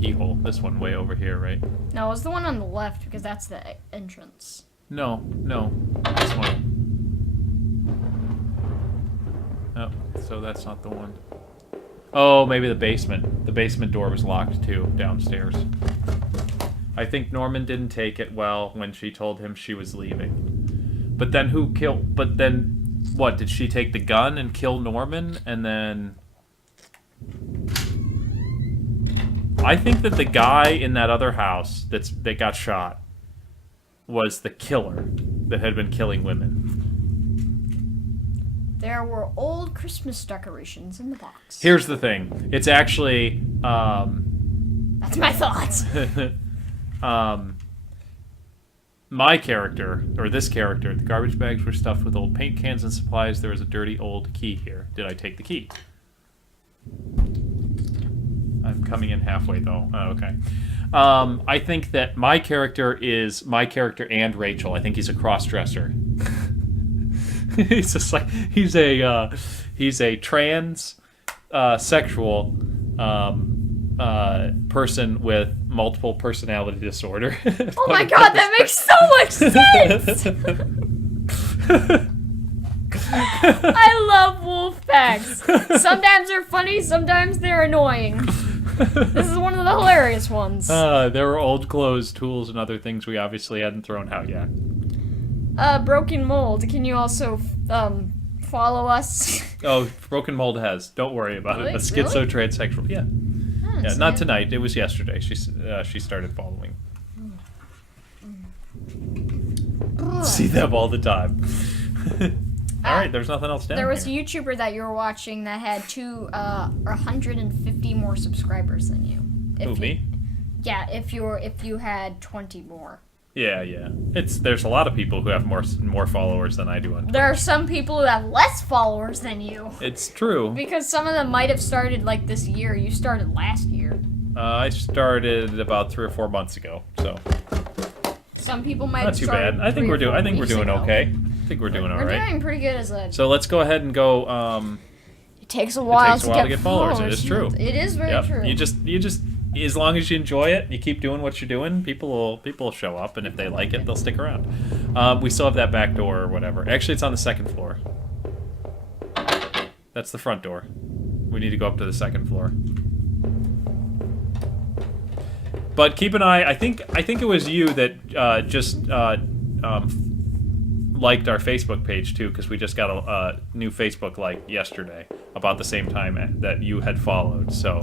keyhole. This one way over here, right? No, it's the one on the left because that's the entrance. No. This one. Oh, so that's not the one. Oh, maybe the basement. The basement door was locked too, downstairs. I think Norman didn't take it well when she told him she was leaving. But then what? Did she take the gun and kill Norman and then... I think that the guy in that other house that got shot was the killer that had been killing women. There were old Christmas decorations in the box. Here's the thing. It's actually... That's my thoughts. My character, or this character, the garbage bags were stuffed with old paint cans and supplies. There was a dirty old key here. Did I take the key? I'm coming in halfway, though. Oh, okay. I think that my character is my character and Rachel. I think he's a cross-dresser. He's a trans sexual person with multiple personality disorder. Oh my god, that makes so much sense! I love wolf packs. Sometimes they're funny, sometimes they're annoying. This is one of the hilarious ones. There were old clothes, tools, and other things we obviously hadn't thrown out yet. Broken Mold, can you also follow us? Oh, Broken Mold has. Don't worry about Really? it. A schizo transsexual. Yeah. Yeah, not good. tonight. It was yesterday. She started following. See them all the time. All right, there's nothing else down There was here. a YouTuber that you were watching that had 150 more subscribers than you. Who, me? Yeah, if you had 20 more. Yeah. There's a lot of people who have more followers than I do on Twitch. There are some people who have less followers than you. It's true. Because some of them might have started like this year. You started last year. I started about 3 or 4 months ago, so Some people might not have too started bad. I think we're doing ago. okay. I think we're doing all right. We're doing pretty good as a... So let's go ahead and go. It takes a while, to get followers. It is true. It is very true. You just as long as you enjoy it, you keep doing what you're doing, people will show up, and if they like it, they'll stick around. We still have that back door or whatever. Actually, it's on the second floor. That's the front door. We need to go up to the second floor. But keep an eye. I think it was you that just liked our Facebook page too, because we just got a new Facebook like yesterday about the same time that you had followed. So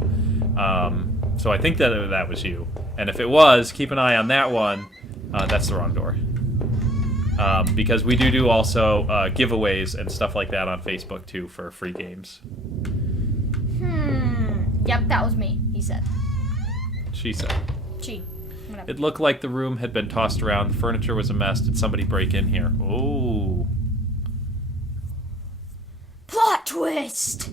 I think that was you. And if it was, keep an eye on that one. That's the wrong door. Because we do also giveaways and stuff like that on Facebook too for free games. Yep, that was me, he said. She said. She. Whatever. It looked like the room had been tossed around. The furniture was a mess. Did somebody break in here? Oh. Plot twist!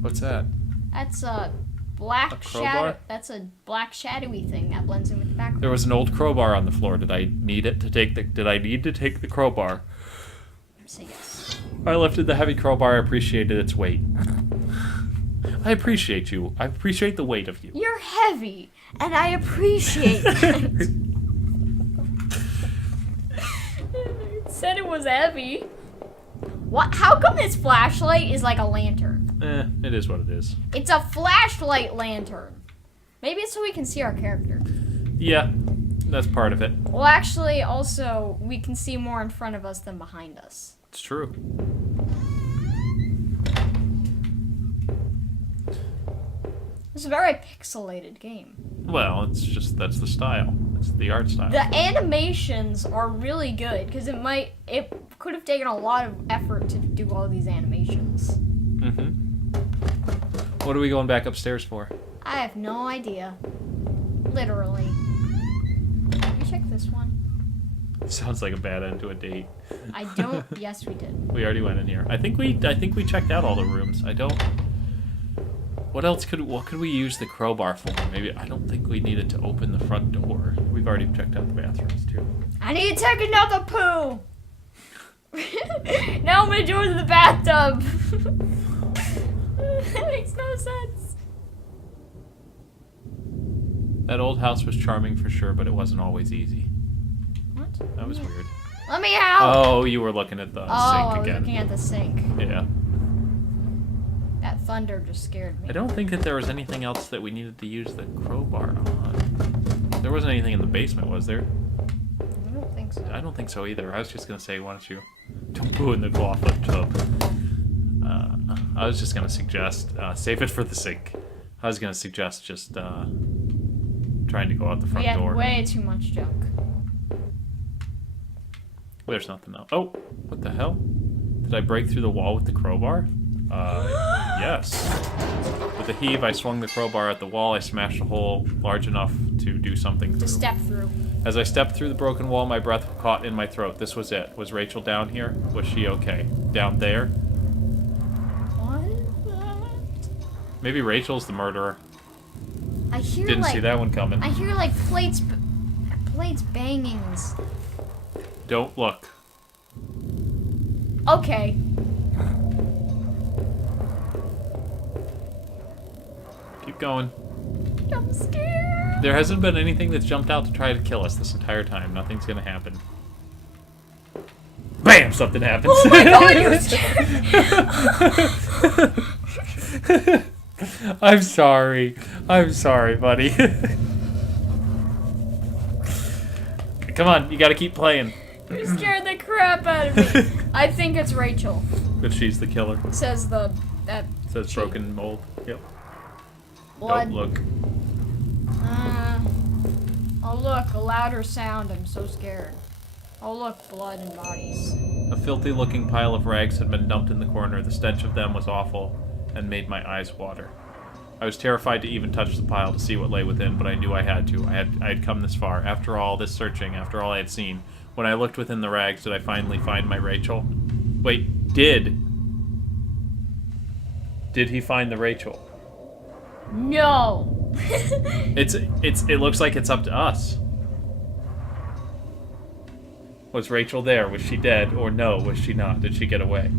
What's that? That's a black crowbar? shadow. That's a black shadowy thing that blends in with the background. There was an old crowbar on the floor. Did I need to take the crowbar? Say yes. I lifted the heavy crowbar. I appreciated its weight. I appreciate you. I appreciate the weight of you. You're heavy, and I appreciate it. It said it was heavy. What? How come this flashlight is like a lantern? It is what it is. It's a flashlight lantern. Maybe it's so we can see our character. Yeah, that's part of it. Well, actually, also, we can see more in front of us than behind us. It's true. It's a very pixelated game. Well, it's just, that's the style. It's the art style. The animations are really good, because it could have taken a lot of effort to do all these animations. What are we going back upstairs for? I have no idea. Literally. Can you check this one? Sounds like a bad end to a date. I don't. Yes, we did. We already went in here. I think we checked out all the rooms. What could we use the crowbar for? Maybe, I don't think we needed to open the front door. We've already checked out the bathrooms too. I need to take another poo! Now I'm gonna do it in the bathtub! That makes no sense. That old house was charming for sure, but it wasn't always easy. What? That was weird. Let me out! Oh, you were looking at the sink again. I was looking at the sink. Yeah. That thunder just scared me. I don't think that there was anything else that we needed to use the crowbar on. There wasn't anything in the basement, was there? I don't think so. I don't think so either. I was just gonna say, why don't you don't poo in the clawfoot tub? I was just gonna suggest save it for the sink. I was gonna suggest just trying to go out the front We had door. way too much junk. There's nothing else. Oh, what the hell? Did I break through the wall with the crowbar? Yes. With a heave, I swung the crowbar at the wall. I smashed a hole large enough to do something through. To step through. As I stepped through the broken wall, my breath caught in my throat. This was it. Was Rachel down here? Was she okay? Down there? What? Maybe Rachel's the murderer. I hear Didn't like see that one coming. I hear like plates bangings. Don't look. Okay. Keep going. I'm scared. There hasn't been anything that's jumped out to try to kill us this entire time. Nothing's gonna happen. Bam! Something happens. Oh my god, you're scared. I'm sorry. I'm sorry, buddy. Come on, you gotta keep playing. You scared the crap out of me. I think it's Rachel. But she's the killer. Says that. Says broken mold. Yep. Blood. Don't look. Oh look, a louder sound. I'm so scared. Oh look, blood and bodies. A filthy-looking pile of rags had been dumped in the corner. The stench of them was awful and made my eyes water. I was terrified to even touch the pile to see what lay within, but I knew I had to. I had come this far. After all this searching, after all I had seen, when I looked within the rags, did I finally find my Rachel? Wait, did he find the Rachel? No. It looks like it's up to us. Was Rachel there? Was she dead? Or no, was she not? Did she get away?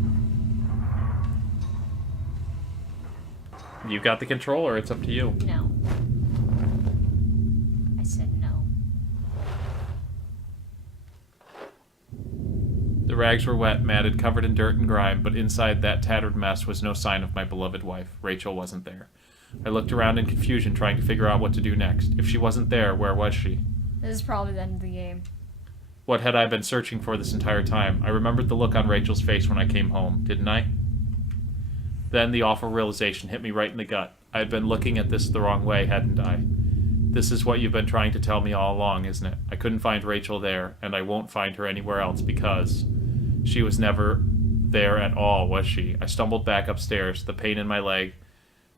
You got the controller, it's up to you. No. I said no. The rags were wet, matted, covered in dirt and grime, but inside that tattered mess was no sign of my beloved wife. Rachel wasn't there. I looked around in confusion, trying to figure out what to do next. If she wasn't there, where was she? This is probably the end of the game. What had I been searching for this entire time? I remembered the look on Rachel's face when I came home, didn't I? Then the awful realization hit me right in the gut. I had been looking at this the wrong way, hadn't I? This is what you've been trying to tell me all along, isn't it? I couldn't find Rachel there, and I won't find her anywhere else because she was never there at all, was she? I stumbled back upstairs, the pain in my leg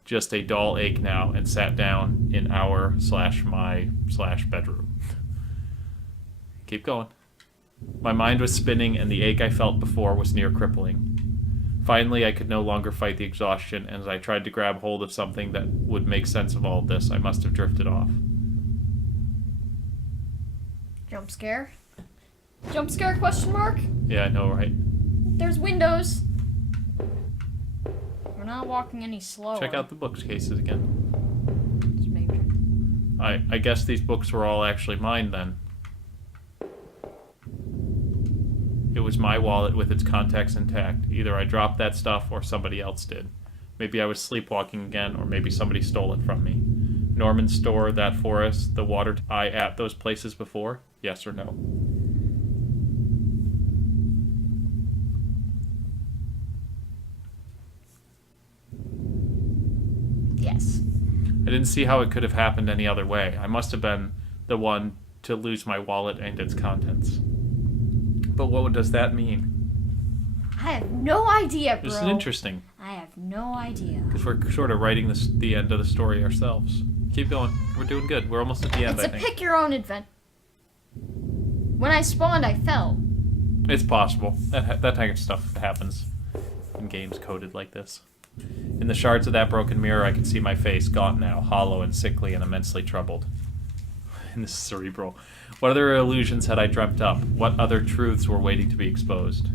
just a dull ache now, and sat down in our/my/bedroom. Keep going. My mind was spinning, and the ache I felt before was near crippling. Finally, I could no longer fight the exhaustion, and as I tried to grab hold of something that would make sense of all this, I must have drifted off. Jump scare? Jump scare question mark? Yeah, I know, right? There's windows. We're not walking any slower. Check out the bookcases again. Just maybe. I guess these books were all actually mine then. It was my wallet with its contacts intact. Either I dropped that stuff or somebody else did. Maybe I was sleepwalking again, or maybe somebody stole it from me. Norman's store, that forest, the water. I at those places before? Yes or no? Yes. I didn't see how it could have happened any other way. I must have been the one to lose my wallet and its contents. But what does that mean? I have no idea, bro. This is interesting. I have no idea. Because we're sort of writing the end of the story ourselves. Keep going. We're doing good. We're almost at the end, It's I a think. pick your own adventure. When I spawned, I fell. It's possible. That type of stuff happens in games coded like this. In the shards of that broken mirror, I could see my face, gaunt now, hollow and sickly and immensely troubled. And this is cerebral. What other illusions had I dreamt up? What other truths were waiting to be exposed?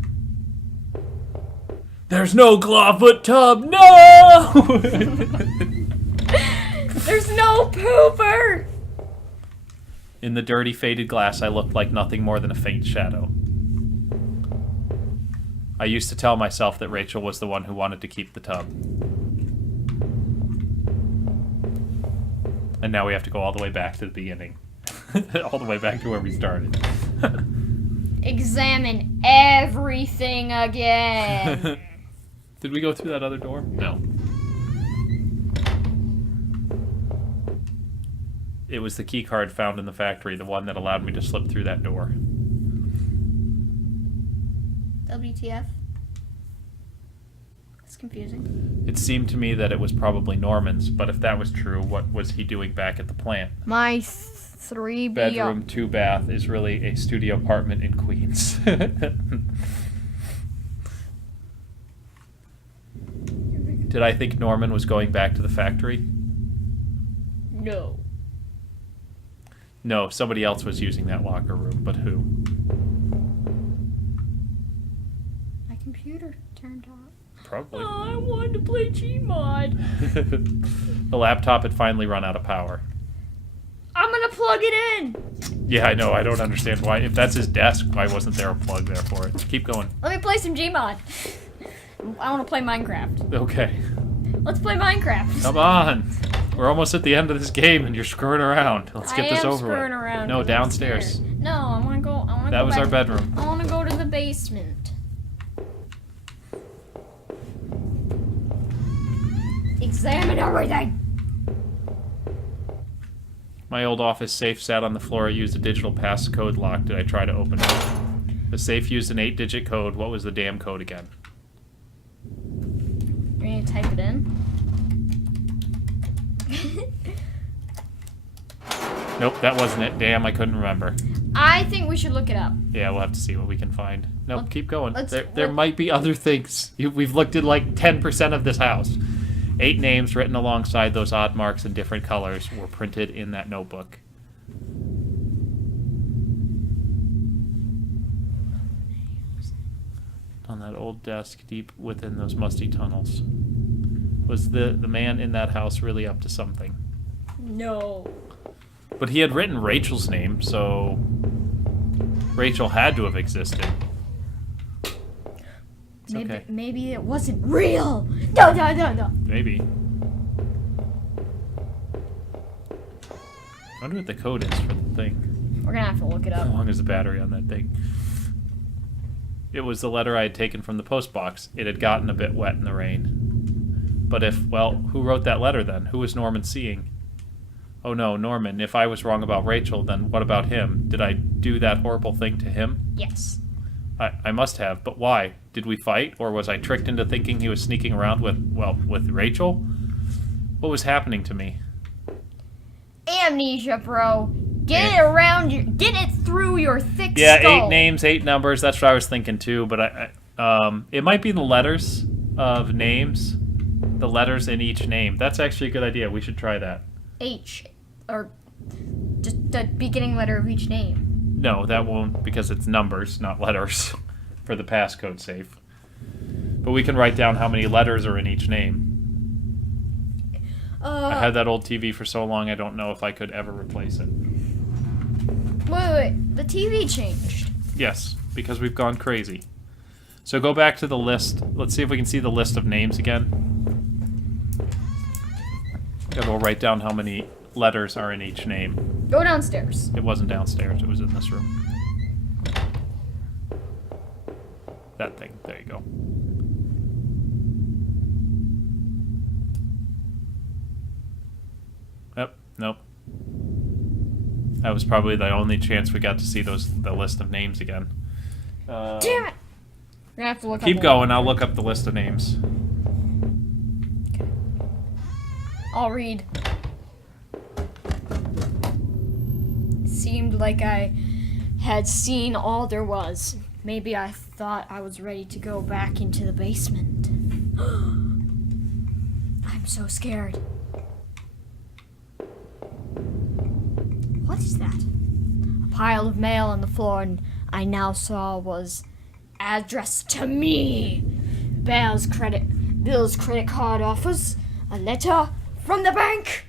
There's no clawfoot tub! No! There's no pooper! In the dirty, faded glass, I looked like nothing more than a faint shadow. I used to tell myself that Rachel was the one who wanted to keep the tub. And now we have to go all the way back to the beginning. All the way back to where we started. Examine everything again. Did we go through that other door? No. It was the key card found in the factory, the one that allowed me to slip through that door. WTF? That's confusing. It seemed to me that it was probably Norman's, but if that was true, what was he doing back at the plant? My 3B Bedroom, 2-bath is really a studio apartment in Queens. Did I think Norman was going back to the factory? No. No, somebody else was using that locker room, but who? My computer turned off. Probably. Oh, I wanted to play Gmod. The laptop had finally run out of power. I'm gonna plug it in. Yeah, I know. I don't understand why. If that's his desk, why wasn't there a plug there for it? Keep going. Let me play some Gmod. I want to play Minecraft. Okay. Let's play Minecraft. Come on. We're almost at the end of this game and you're screwing around. Let's get this over with. I am screwing around. No, 'cause I'm downstairs. scared. No, I want to go. That was back. our bedroom. I want to go to the basement. Examine everything. My old office safe sat on the floor. I used a digital passcode lock. Did I try to open it? The safe used an 8-digit code. What was the damn code again? You need to type it in. Nope, that wasn't it. Damn, I couldn't remember. I think we should look it up. Yeah, we'll have to see what we can find. Nope, keep going. let's- There might be other things. We've looked at like 10% of this house. 8 names written alongside those odd marks in different colors were printed in that notebook. On that old desk deep within those musty tunnels. Was the man in that house really up to something? No. But he had written Rachel's name, so Rachel had to have existed. It's okay. Maybe it wasn't real. No. Maybe. I wonder what the code is for the thing. We're gonna have to look it How up. long is the battery on that thing? It was the letter I had taken from the post box. It had gotten a bit wet in the rain. But who wrote that letter then? Who was Norman seeing? Oh no, Norman, if I was wrong about Rachel, then what about him? Did I do that horrible thing to him? Yes. I must have, but why? Did we fight, or was I tricked into thinking he was sneaking around with Rachel? What was happening to me? Amnesia, bro. Get it through your thick skull. Yeah, 8 names, 8 numbers. That's what I was thinking too. But it might be the letters of names, the letters in each name. That's actually a good idea. We should try that. H, or just the beginning letter of each name. No, that won't, because it's numbers, not letters, for the passcode safe. But we can write down how many letters are in each name. I had that old TV for so long, I don't know if I could ever replace it. Wait. The TV changed. Yes, because we've gone crazy. So go back to the list. Let's see if we can see the list of names again. And we'll write down how many letters are in each name. Go downstairs. It wasn't downstairs, it was in this room. That thing, there you go. Nope. That was probably the only chance we got to see the list of names again. Damn it! We're gonna have to look up. Keep going, I'll look up the list of names. Okay. I'll read. Seemed like I had seen all there was. Maybe I thought I was ready to go back into the basement. I'm so scared. What is that? A pile of mail on the floor, and I now saw was addressed to me. Bill's credit card offers, a letter from the bank.